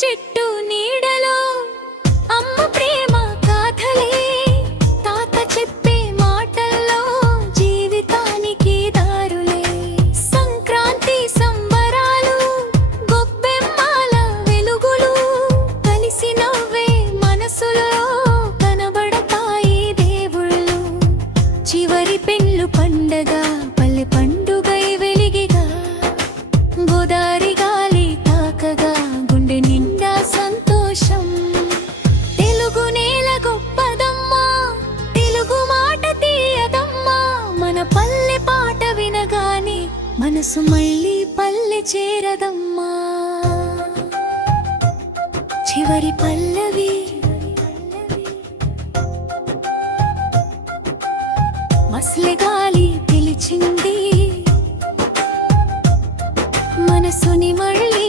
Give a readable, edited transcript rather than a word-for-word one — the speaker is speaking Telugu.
చెట్టు నీడలో అమ్మ ప్రేమ గాథలే, తాత చెప్పే మాటల్లో జీవితానికి దారులే. సంక్రాంతి సంబరాలు, గొబ్బెమ్మల వెలుగులు, కలిసి నవ్వే మనసులో కనబడతాయి దేవుళ్ళు. చివరి పెళ్ళు పండగ పల్లె పండుగై వెలిగిగా, గోదారి గాలి తాకగా గుండె నిండా సంతోషం. తెలుగు నేల గొప్పదమ్మా, తెలుగు మాట తీయదమ్మా. మన పల్లె పాట వినగానే మనసు మళ్ళీ పల్లె చేరదమ్మా. చివరి పల్లవి మసలి గాలి పిలిచింది, మనసుని మళ్ళీ